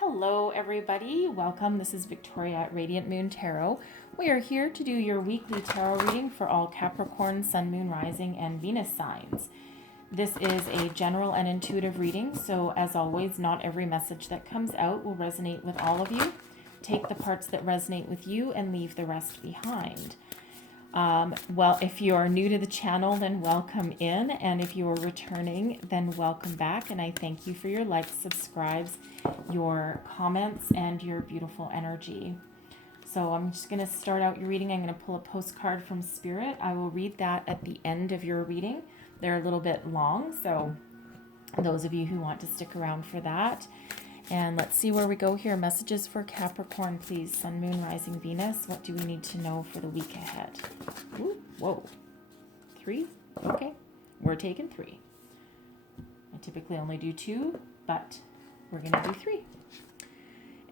Hello, everybody. Welcome. This is Victoria at Radiant Moon Tarot. We are here to do your weekly tarot reading for all Capricorn, Sun, Moon, Rising, and Venus signs. This is a general and intuitive reading, so as always, not every message that comes out will resonate with all of you. Take the parts that resonate with you and leave the rest behind. Well, if you are new to the channel, then welcome in. And if you are returning, then welcome back. And I thank you for your likes, subscribes, your comments, and your beautiful energy. So I'm just going to start out your reading. I'm going to pull a postcard from Spirit. I will read that at the end of your reading. They're a little bit long, so those of you who want to stick around for that. And let's see where we go here. Messages for Capricorn, please. Sun, Moon, Rising, Venus. What do we need to know for the week ahead? Ooh, whoa. 3? Okay. We're taking 3. I typically only do 2, but we're going to do 3.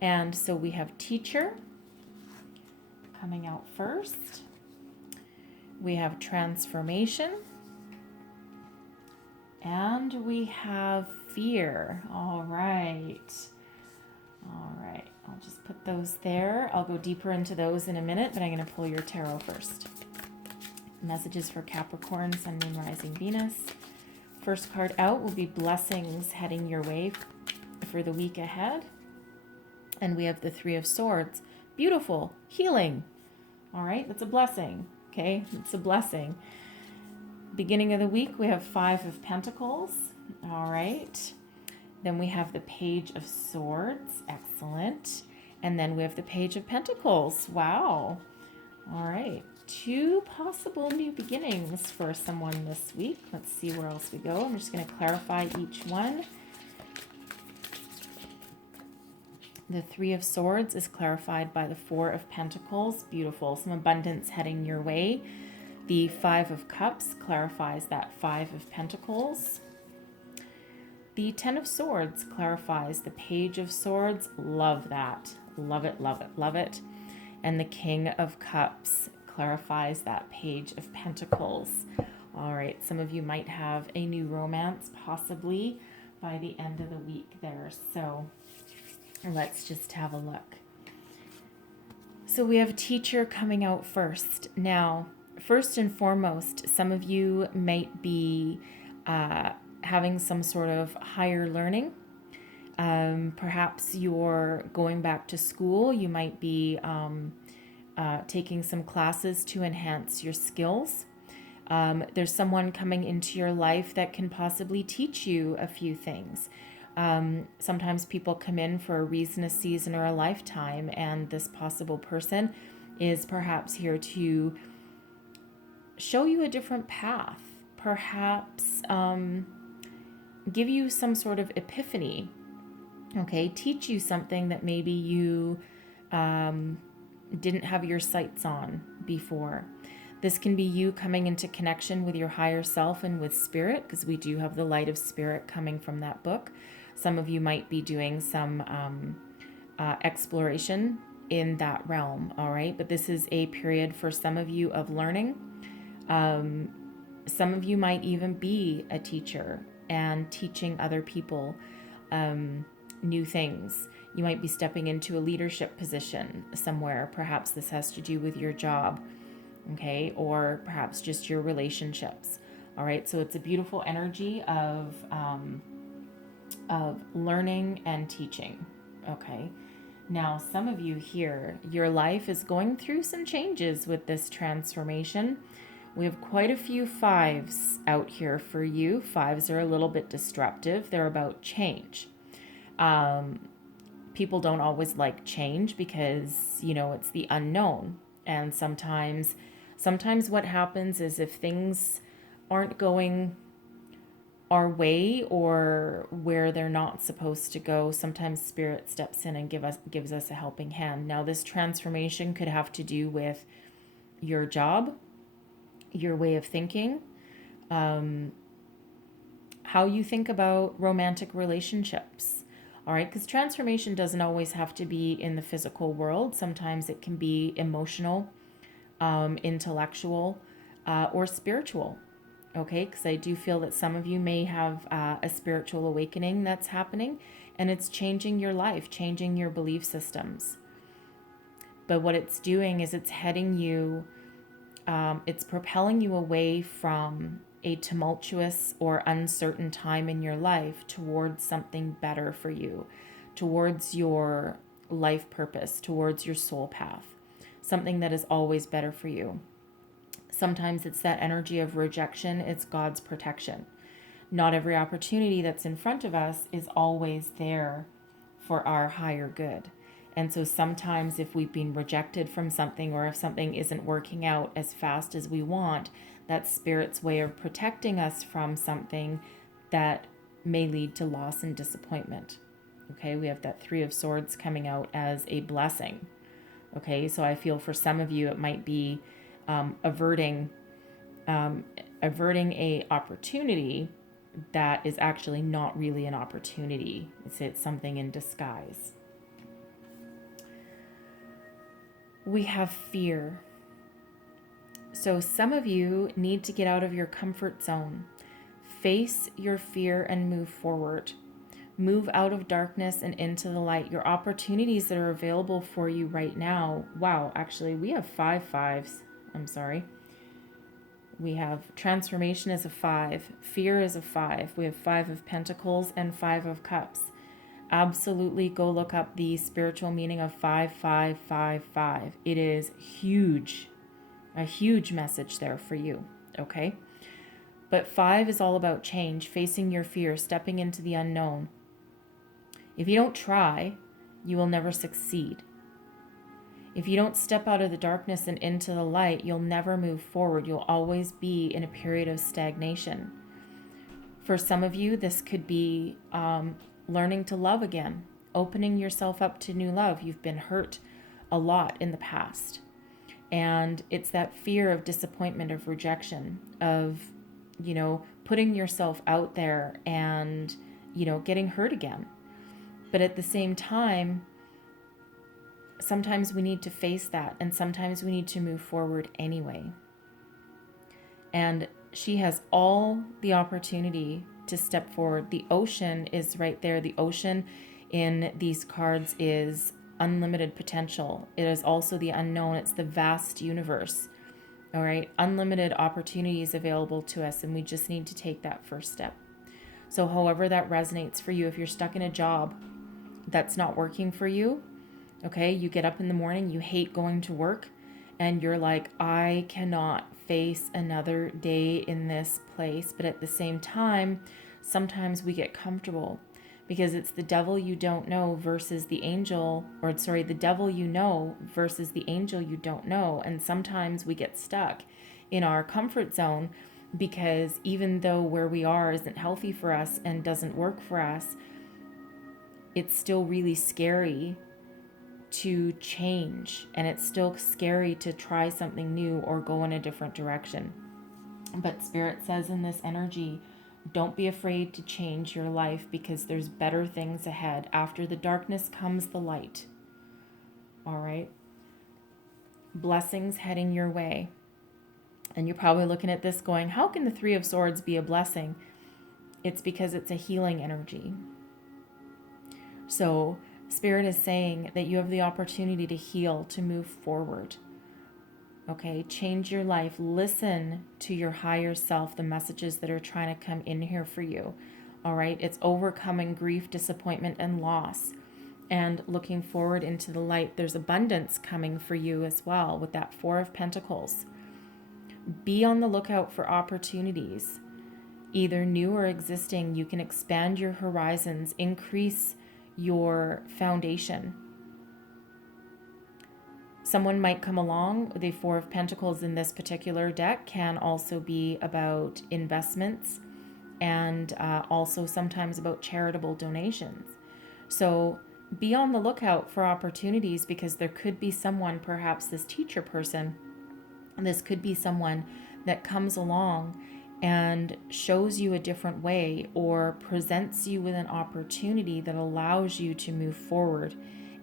And so we have Teacher coming out first. We have Transformation. And we have Fear. All right. I'll just put those there. I'll go deeper into those in a minute, but I'm going to pull your tarot first. Messages for Capricorn, Sun, Moon, Rising, Venus. First card out will be Blessings heading your way for the week ahead. And we have the Three of Swords. Beautiful. Healing. All right. That's a blessing. Okay. It's a blessing. Beginning of the week, we have Five of Pentacles. All right. Then we have the Page of Swords. Excellent. And then we have the Page of Pentacles. Wow. All right. 2 possible new beginnings for someone this week. Let's see where else we go. I'm just going to clarify each one. The Three of Swords is clarified by the Four of Pentacles. Beautiful. Some abundance heading your way. The Five of Cups clarifies that Five of Pentacles. The Ten of Swords clarifies the Page of Swords. Love that. Love it, love it, love it. And the King of Cups clarifies that Page of Pentacles. All right, some of you might have a new romance possibly by the end of the week there. So let's just have a look. So we have Teacher coming out first. Now, first and foremost, some of you might be having some sort of higher learning. Perhaps you're going back to school. You might be taking some classes to enhance your skills. There's someone coming into your life that can possibly teach you a few things. Sometimes people come in for a reason, a season, or a lifetime, and this possible person is perhaps here to show you a different path, perhaps give you some sort of epiphany, okay? Teach you something that maybe you didn't have your sights on before. This can be you coming into connection with your higher self and with spirit, because we do have the light of spirit coming from that book. Some of you might be doing some exploration in that realm, all right? But this is a period for some of you of learning. Some of you might even be a teacher and teaching other people new things. You might be stepping into a leadership position somewhere. Perhaps this has to do with your job, okay? Or perhaps just your relationships, all right? So it's a beautiful energy of learning and teaching, okay? Now, some of you here, your life is going through some changes with this transformation. We have quite a few 5s out here for you. 5s are a little bit disruptive. They're about change. People don't always like change because, you know, it's the unknown. And sometimes what happens is if things aren't going our way or where they're not supposed to go, sometimes Spirit steps in and gives us a helping hand. Now, this transformation could have to do with your job, your way of thinking, how you think about romantic relationships. All right, because transformation doesn't always have to be in the physical world. Sometimes it can be emotional, intellectual, or spiritual. Okay, because I do feel that some of you may have a spiritual awakening that's happening, and it's changing your life, changing your belief systems. But what it's doing is it's heading you, it's propelling you away from a tumultuous or uncertain time in your life towards something better for you, towards your life purpose, towards your soul path, something that is always better for you. Sometimes it's that energy of rejection, it's God's protection. Not every opportunity that's in front of us is always there for our higher good. And so sometimes if we've been rejected from something, or if something isn't working out as fast as we want, that's Spirit's way of protecting us from something that may lead to loss and disappointment. Okay, we have that Three of Swords coming out as a blessing. Okay, so I feel for some of you it might be averting a opportunity that is actually not really an opportunity. It's something in disguise. We have fear. So some of you need to get out of your comfort zone. Face your fear and move forward. Move out of darkness and into the light. Your opportunities that are available for you right now. Wow, actually, we have 5 5s. I'm sorry. We have transformation as a 5. Fear is a 5. We have 5 of Pentacles and 5 of Cups. Absolutely go look up the spiritual meaning of 5555. It is huge. A huge message there for you. Okay? But 5 is all about change, facing your fear, stepping into the unknown. If you don't try, you will never succeed. If you don't step out of the darkness and into the light, you'll never move forward. You'll always be in a period of stagnation. For some of you, this could be learning to love again, opening yourself up to new love. You've been hurt a lot in the past. And it's that fear of disappointment, of rejection, of, putting yourself out there and, getting hurt again. But at the same time, sometimes we need to face that, and sometimes we need to move forward anyway. And she has all the opportunity to step forward. The ocean is right there. The ocean in these cards is unlimited potential. It is also the unknown. It's the vast universe. All right. Unlimited opportunities available to us, and we just need to take that first step. So however that resonates for you, if you're stuck in a job that's not working for you, okay, you get up in the morning, you hate going to work, and you're like, I cannot face another day in this place. But at the same time, sometimes we get comfortable because it's the devil you don't know versus the angel, the devil you know versus the angel you don't know. And sometimes we get stuck in our comfort zone because even though where we are isn't healthy for us and doesn't work for us, it's still really scary to change, and it's still scary to try something new or go in a different direction. But Spirit says in this energy, don't be afraid to change your life because there's better things ahead. After the darkness comes the light. All right? Blessings heading your way. And you're probably looking at this going, how can the Three of Swords be a blessing? It's because it's a healing energy. So Spirit is saying that you have the opportunity to heal, to move forward. Okay, change your life. Listen to your higher self, the messages that are trying to come in here for you. All right, it's overcoming grief, disappointment, and loss, and looking forward into the light. There's abundance coming for you as well with that Four of Pentacles. Be on the lookout for opportunities, either new or existing. You can expand your horizons, increase your foundation. Someone might come along. The Four of Pentacles in this particular deck can also be about investments and also sometimes about charitable donations. So be on the lookout for opportunities because there could be someone, perhaps this teacher person, this could be someone that comes along and shows you a different way or presents you with an opportunity that allows you to move forward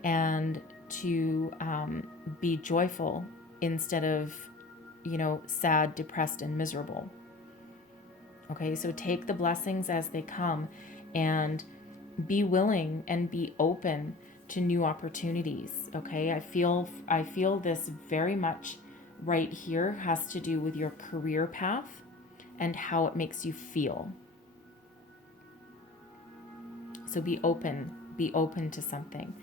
and to be joyful instead of, sad, depressed, and miserable. Okay, so take the blessings as they come and be willing and be open to new opportunities. Okay, I feel this very much right here has to do with your career path and how it makes you feel. So be open to something.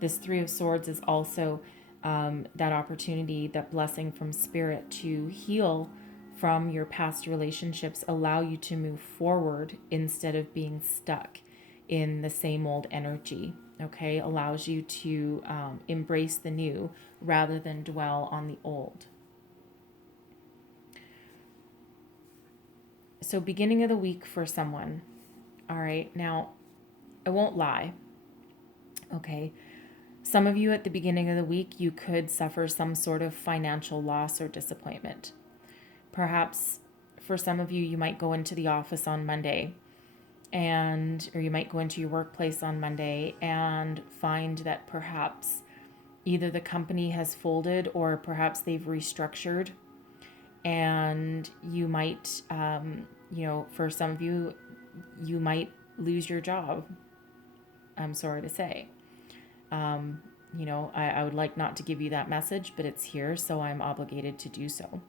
This Three of Swords is also that opportunity, that blessing from Spirit to heal from your past relationships, allow you to move forward instead of being stuck in the same old energy. Okay, allows you to embrace the new rather than dwell on the old. So beginning of the week for someone. All right, now I won't lie. Okay, some of you at the beginning of the week, you could suffer some sort of financial loss or disappointment. Perhaps for some of you, you might go into the office on Monday or you might go into your workplace on Monday and find that perhaps either the company has folded or perhaps they've restructured, and you might, for some of you, you might lose your job. I'm sorry to say. I would like not to give you that message, but it's here, so I'm obligated to do so.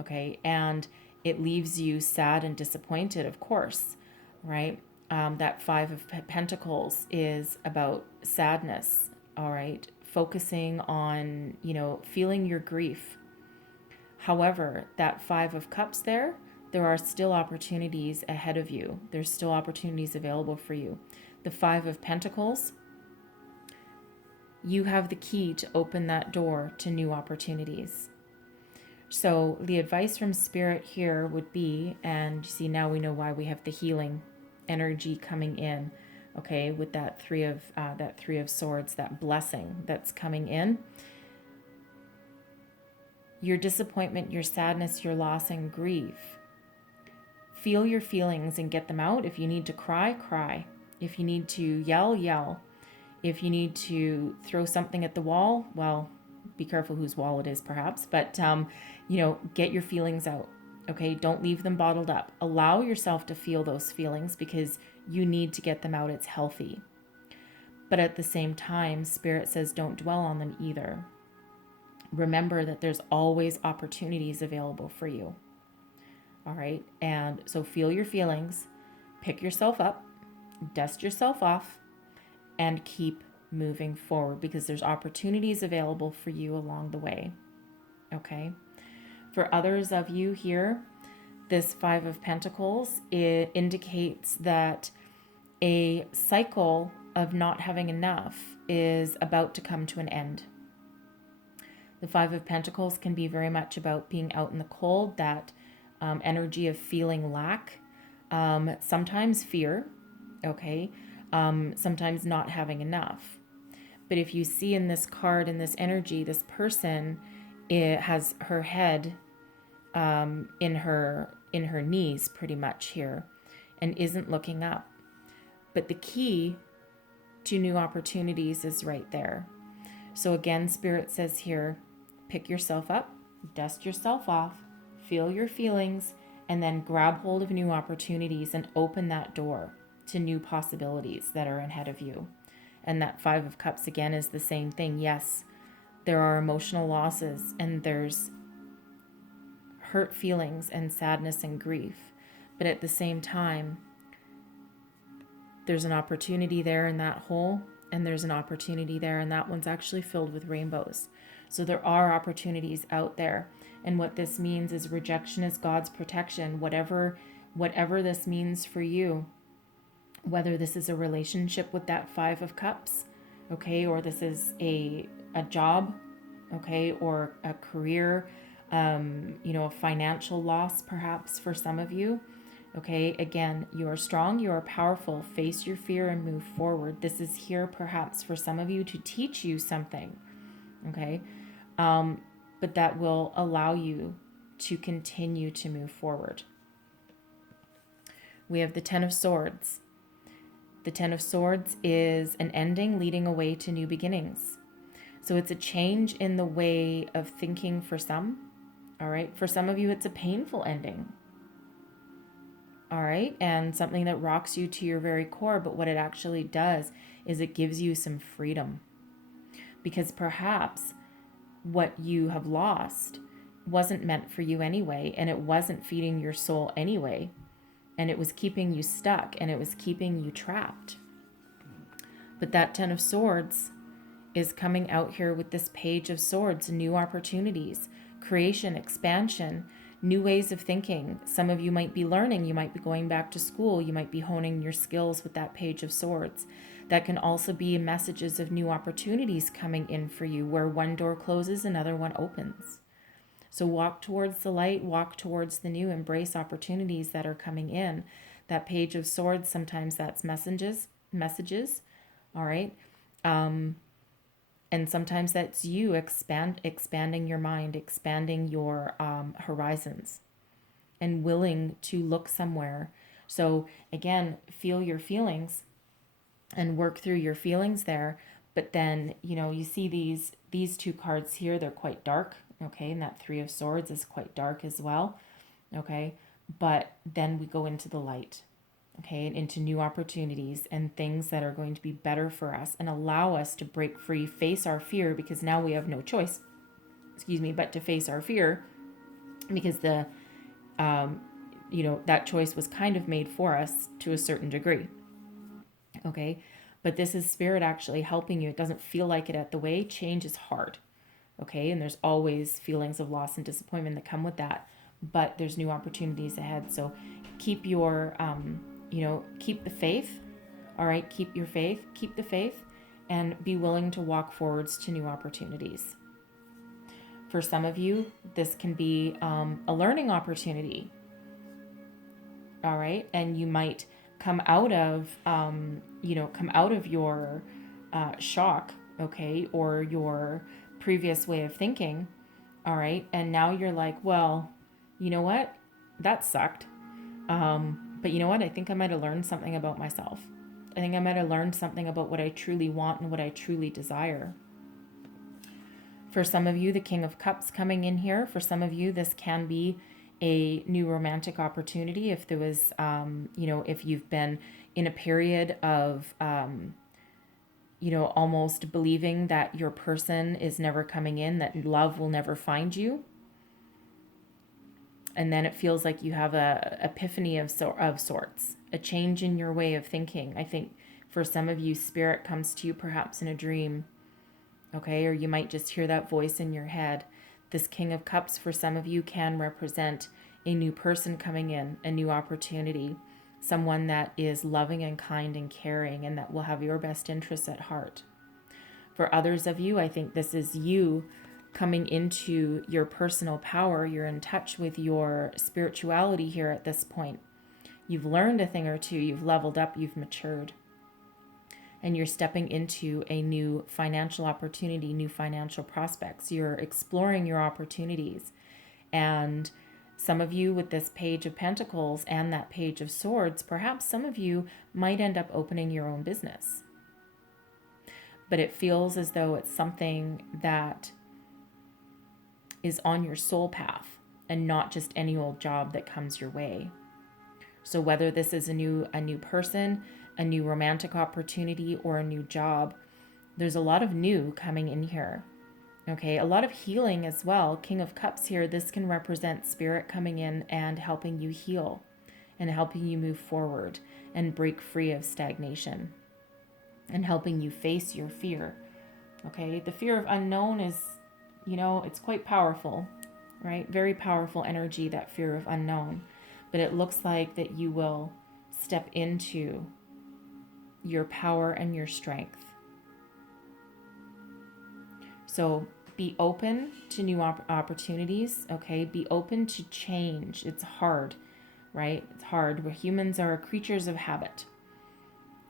Okay, and it leaves you sad and disappointed, of course, right? That Five of Pentacles is about sadness, all right? Focusing on, feeling your grief. However, that Five of Cups there are still opportunities ahead of you. There's still opportunities available for you. The Five of Pentacles, you have the key to open that door to new opportunities. So the advice from Spirit here would be, and see, now we know why we have the healing energy coming in, okay, with that Three of Swords, that blessing that's coming in. Your disappointment, your sadness, your loss and grief. Feel your feelings and get them out. If you need to cry, cry. If you need to yell, yell. If you need to throw something at the wall, well, be careful whose wall it is perhaps, but, get your feelings out, okay? Don't leave them bottled up. Allow yourself to feel those feelings because you need to get them out. It's healthy. But at the same time, Spirit says don't dwell on them either. Remember that there's always opportunities available for you, all right? And so feel your feelings, pick yourself up, dust yourself off, and keep moving forward because there's opportunities available for you along the way, okay? For others of you here, this Five of Pentacles, it indicates that a cycle of not having enough is about to come to an end. The Five of Pentacles can be very much about being out in the cold, that energy of feeling lack, sometimes fear, okay? Sometimes not having enough. But if you see in this card, in this energy, this person, it has her head in her knees pretty much here and isn't looking up. But the key to new opportunities is right there. So again, Spirit says here, pick yourself up, dust yourself off, feel your feelings, and then grab hold of new opportunities and open that door to new possibilities that are ahead of you. And that Five of Cups again is the same thing. Yes, there are emotional losses and there's hurt feelings and sadness and grief. But at the same time, there's an opportunity there in that hole, and there's an opportunity there, and that one's actually filled with rainbows. So there are opportunities out there. And what this means is rejection is God's protection. Whatever this means for you, whether this is a relationship with that Five of Cups, okay, or this is a job, okay, or a career, a financial loss perhaps for some of you, okay, again, you are strong, you are powerful, face your fear and move forward. This is here perhaps for some of you to teach you something, okay, but that will allow you to continue to move forward. We have the Ten of Swords. The Ten of Swords is an ending leading away to new beginnings. So it's a change in the way of thinking for some. All right. For some of you, it's a painful ending. all right, and something that rocks you to your very core. But what it actually does is it gives you some freedom, because perhaps what you have lost wasn't meant for you anyway, and it wasn't feeding your soul anyway, and it was keeping you stuck, and it was keeping you trapped. But that Ten of Swords is coming out here with this Page of Swords, new opportunities, creation, expansion, new ways of thinking. Some of you might be learning, you might be going back to school, you might be honing your skills with that Page of Swords. That can also be messages of new opportunities coming in for you, where one door closes, another one opens. So walk towards the light, walk towards the new, embrace opportunities that are coming in. That Page of Swords, sometimes that's messages, all right? And sometimes that's you expanding your mind, expanding your horizons, and willing to look somewhere. So again, feel your feelings and work through your feelings there. But then, you see these two cards here, they're quite dark, okay? And that Three of Swords is quite dark as well, okay? But then we go into the light, okay, and into new opportunities and things that are going to be better for us and allow us to break free, face our fear, because now we have no choice, but to face our fear, because that choice was kind of made for us to a certain degree, okay? But this is Spirit actually helping you. It doesn't feel like it at the way. Change is hard, okay? And there's always feelings of loss and disappointment that come with that, but there's new opportunities ahead. So keep your keep the faith, all right? Keep your faith, keep the faith, and be willing to walk forwards to new opportunities. For some of you, this can be a learning opportunity, all right? And you might come out of your shock, okay, or your previous way of thinking, all right? And now you're like, well, you know what? That sucked. But you know what? I think I might have learned something about myself. I think I might have learned something about what I truly want and what I truly desire. For some of you, the King of Cups coming in here. For some of you, this can be a new romantic opportunity. If there was, if you've been in a period of, almost believing that your person is never coming in, that love will never find you. And then it feels like you have a epiphany of sorts, a change in your way of thinking. I think for some of you, Spirit comes to you perhaps in a dream, okay? Or you might just hear that voice in your head. This King of Cups for some of you can represent a new person coming in, a new opportunity, someone that is loving and kind and caring and that will have your best interests at heart. For others of you, I think this is you coming into your personal power. You're in touch with your spirituality here at this point. You've learned a thing or two, you've leveled up, you've matured, and you're stepping into a new financial opportunity, new financial prospects. You're exploring your opportunities. And some of you with this Page of Pentacles and that Page of Swords, perhaps some of you might end up opening your own business. But it feels as though it's something that is on your soul path and not just any old job that comes your way. So whether this is a new person, a new romantic opportunity, or a new job, there's a lot of new coming in here. Okay, a lot of healing as well. King of Cups here, this can represent Spirit coming in and helping you heal and helping you move forward and break free of stagnation and helping you face your fear. Okay, the fear of unknown is, it's quite powerful, right? Very powerful energy, that fear of unknown. But it looks like that you will step into your power and your strength. So be open to new opportunities, okay? Be open to change. It's hard, right? It's hard. Humans are creatures of habit,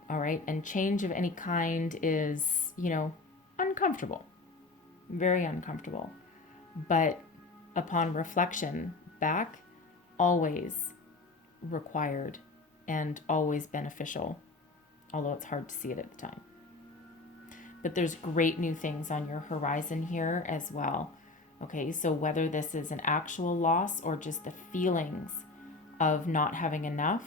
all right? And change of any kind is, uncomfortable. Very uncomfortable. But upon reflection back, always required and always beneficial, although it's hard to see it at the time. But there's great new things on your horizon here as well. Okay, so whether this is an actual loss or just the feelings of not having enough,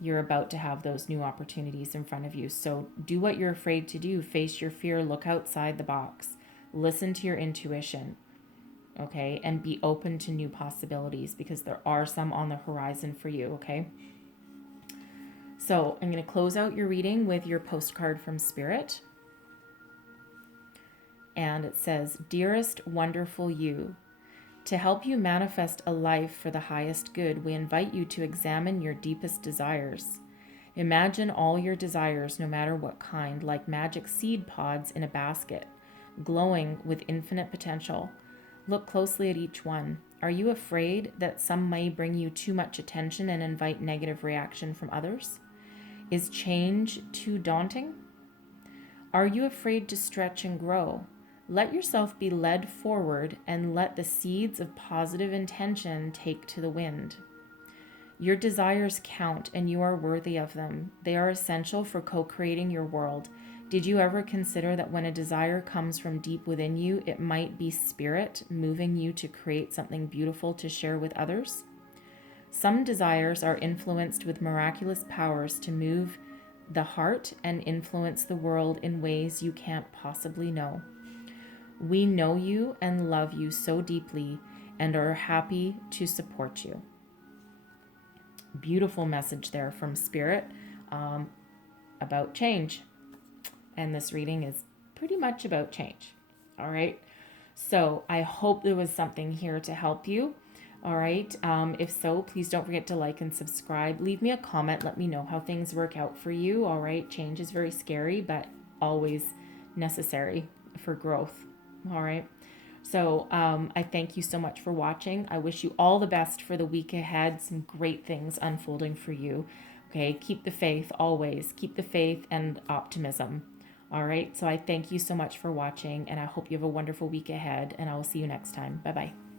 you're about to have those new opportunities in front of you. So do what you're afraid to do. Face your fear. Look outside the box. Listen to your intuition. Okay? And be open to new possibilities, because there are some on the horizon for you. Okay? So I'm going to close out your reading with your postcard from Spirit. And it says, "Dearest wonderful you, to help you manifest a life for the highest good, we invite you to examine your deepest desires. Imagine all your desires, no matter what kind, like magic seed pods in a basket, glowing with infinite potential. Look closely at each one. Are you afraid that some may bring you too much attention and invite negative reaction from others? Is change too daunting? Are you afraid to stretch and grow? Let yourself be led forward and let the seeds of positive intention take to the wind. Your desires count and you are worthy of them. They are essential for co-creating your world. Did you ever consider that when a desire comes from deep within you, it might be spirit moving you to create something beautiful to share with others? Some desires are influenced with miraculous powers to move the heart and influence the world in ways you can't possibly know. We know you and love you so deeply and are happy to support you." Beautiful message there from Spirit about change. And this reading is pretty much about change. All right. So I hope there was something here to help you. All right. If so, please don't forget to like and subscribe. Leave me a comment. Let me know how things work out for you. All right. Change is very scary, but always necessary for growth. All right. So I thank you so much for watching. I wish you all the best for the week ahead. Some great things unfolding for you. Okay. Keep the faith always. Keep the faith and optimism. All right. So I thank you so much for watching, and I hope you have a wonderful week ahead, and I will see you next time. Bye-bye.